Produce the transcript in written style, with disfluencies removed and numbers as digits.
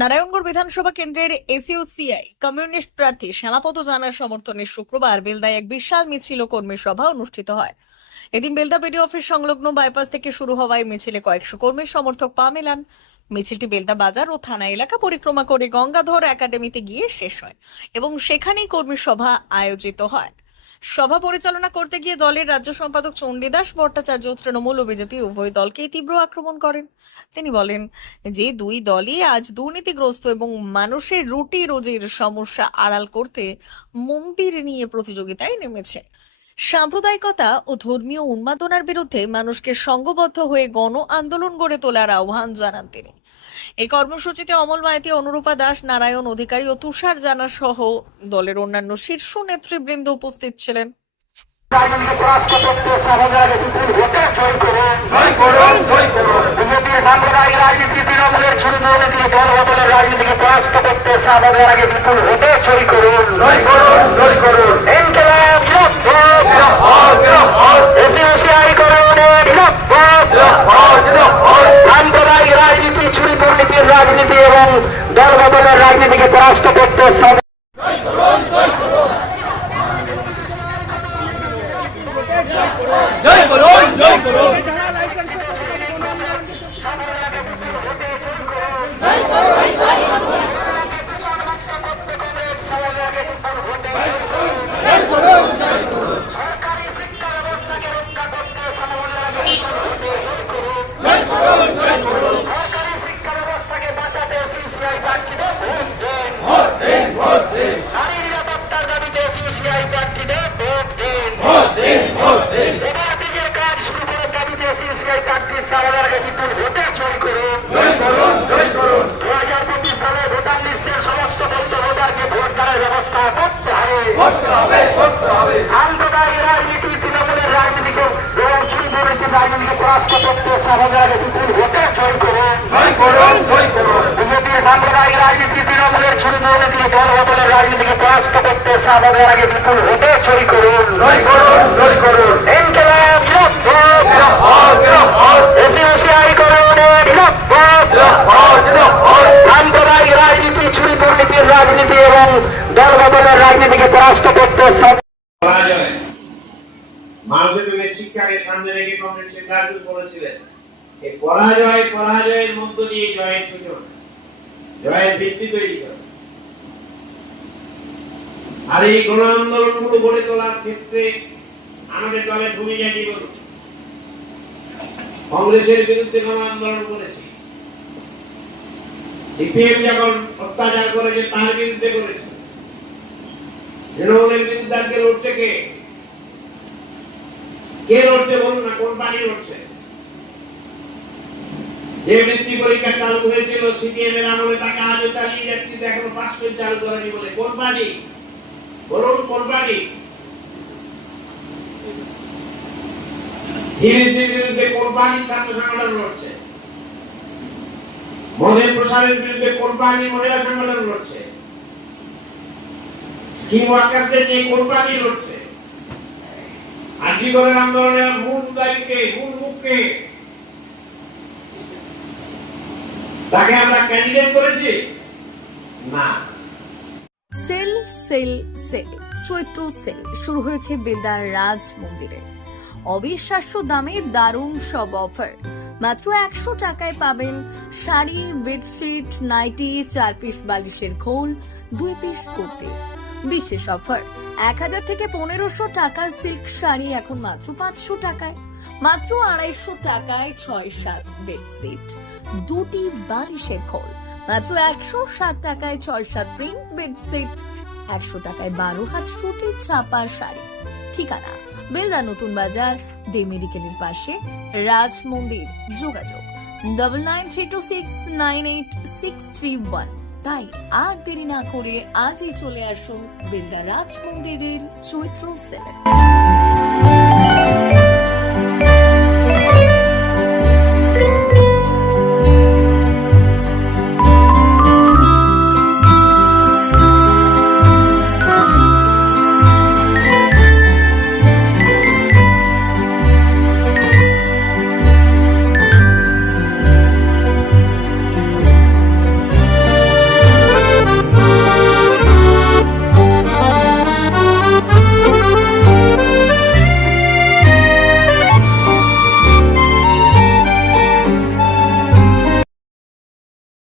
নারায়ণগড় বিধানসভা কেন্দ্রের এসইউসিআই কমিউনিস্ট প্রার্থী শ্যামাপদ জানার সমর্থনে শুক্রবার বেলদায় এক বিশাল মিছিল ও কর্মী সভা অনুষ্ঠিত হয়। এদিন বেলদা বিডিও অফিস সংলগ্ন বাইপাস থেকে শুরু হওয়ায় মিছিলে কয়েকশো কর্মী সমর্থক পা মেলান। মিছিলটি বেলদা বাজার ও থানা এলাকা পরিক্রমা করে গঙ্গাধর একাডেমিতে গিয়ে শেষ হয় এবং সেখানেই কর্মী সভা আয়োজিত হয়। সভা পরিচালনা করতে গিয়ে দলের রাজ্য সম্পাদক চণ্ডীদাস ভট্টাচার্য তৃণমূল ও বিজেপি উভয় দলকেই তীব্র আক্রমণ করেন। তিনি বলেন যে দুই দলই আজ দুর্নীতিগ্রস্ত এবং মানুষের রুটি রোজির সমস্যা আড়াল করতে মন্দির নিয়ে প্রতিযোগিতায় নেমেছে। সাম্প্রদায়িকতা ও ধর্মীয় উন্মাদনার বিরুদ্ধে মানুষকে সংঘবদ্ধ হয়ে গণ আন্দোলন গড়ে তোলার আহ্বান জানান তিনি। এই কর্মসূচিতে অমল মাইতি, অনুরূপা দাস, নারায়ণ অধিকারী ও তুষার জানা সহ দলের অন্যান্য শীর্ষ নেতৃবৃন্দ উপস্থিত ছিলেন। রাজনীতিকে পরাস্ত করতে সাহাবাদের আগে বিপুল ভোটে জয় করুন। এসইউসিআই সাম্প্রদায়িক রাজনীতি, চুরি দুর্নীতির রাজনীতি এবং দল বদলের রাজনীতিকে পরাস্ত করতে জয় করুন, জয় করুন। সাম্প্রদায়িক রাজনীতি, তৃণমূলের রাজনীতিকে এবং চুরি দুর্নীতির রাজনীতিকে পরাস্ত করতে সাহাবাদের আগে বিপুল ভোটে জয় করুন। বিজেপির সাম্প্রদায়িক রাজনীতি, তৃণমূলের চুরি দুর্নীতি, দল বদলের রাজনীতিকে পরাস্ত করতে সাহাবাদের আগে বিপুল ভোটে জয় করুন। এসইউসিআই সাম্প্রদায়িক রাজনীতি, চুরি দুর্নীতির রাজনীতি এবং দল বদলের রাজনীতিকে পরাস্ত করতে মানুষের শিক্ষাকে সামনে রেখে কংগ্রেস সিদ্ধান্ত বলেছিলেন এই পরাজয়ের মধ্য দিয়ে জয়ের সূচনা, জয়ের ভিত্তি তৈরি করে। আর এই গণ আন্দোলনগুলো গড়ে তোলার ক্ষেত্রে আমাদের দলের ভূমিকা কি বলুন? কংগ্রেসের বিরুদ্ধে গণ আন্দোলন করেছি, সিপিএম যখন অত্যাচার করেছে তার বিরুদ্ধে করেছে, তৃণমূলের বিরুদ্ধে আজকে লড়ছে কে লড়ছে বলুন না? কোন পার্টি লড়ছে? যে বৃত্তি পরীক্ষা চালু হয়েছিল সিপিএম এর আমলে তাকে আজও চালিয়ে যাচ্ছি, এখনো 5 চালু করেনি বলে কোন পার্টি বলুন? কোন পার্টি? হিন্দুদের বিরুদ্ধে কোন পার্টি ছাত্র সংগঠন লড়ছে? মদের প্রসারের বিরুদ্ধে কোন পার্টি মহিলা সংগঠন লড়ছে? স্কিম ওয়ার্কারদের নিয়ে কোন পার্টি লড়ছে? আজীবনের আন্দোলনের মূল দায়ীকে, মূল মুখকে তাকে আমরা ক্যান্ডিডেট করেছি না। সেল সেল সেল চৈত্র সেল শুরু হয়েছে বেলদার রাজ মন্দিরে। অবিশ্বাস্য দামে দারুণ সব অফার। মাত্র 100 টাকায় পাবেন শাড়ি, বেডশিট, নাইটি, 4 পিস বালিশের খোল, 2 পিস কুর্তি। বিশেষ অফার 1000 থেকে 1500 টাকার সিল্ক শাড়ি এখন মাত্র 500 টাকায়। মাত্র 250 টাকায় 6-7 বেডশিট, 2টি বালিশের খোল। মাত্র 160 টাকায় 6-7 প্রিন্ট বেডশিট, 100 টাকায় 12 হাত সুতি ছাপা শাড়ি। ঠিকানা বেলদা নতুন বাজার, দে মেডিকেলের পাশে, রাজ মন্দির। যোগাযোগ 9932698631। তাই আর দেরি না করে আজই চলে আসুন বেলদা রাজ মন্দিরের চৈত্র সেলে।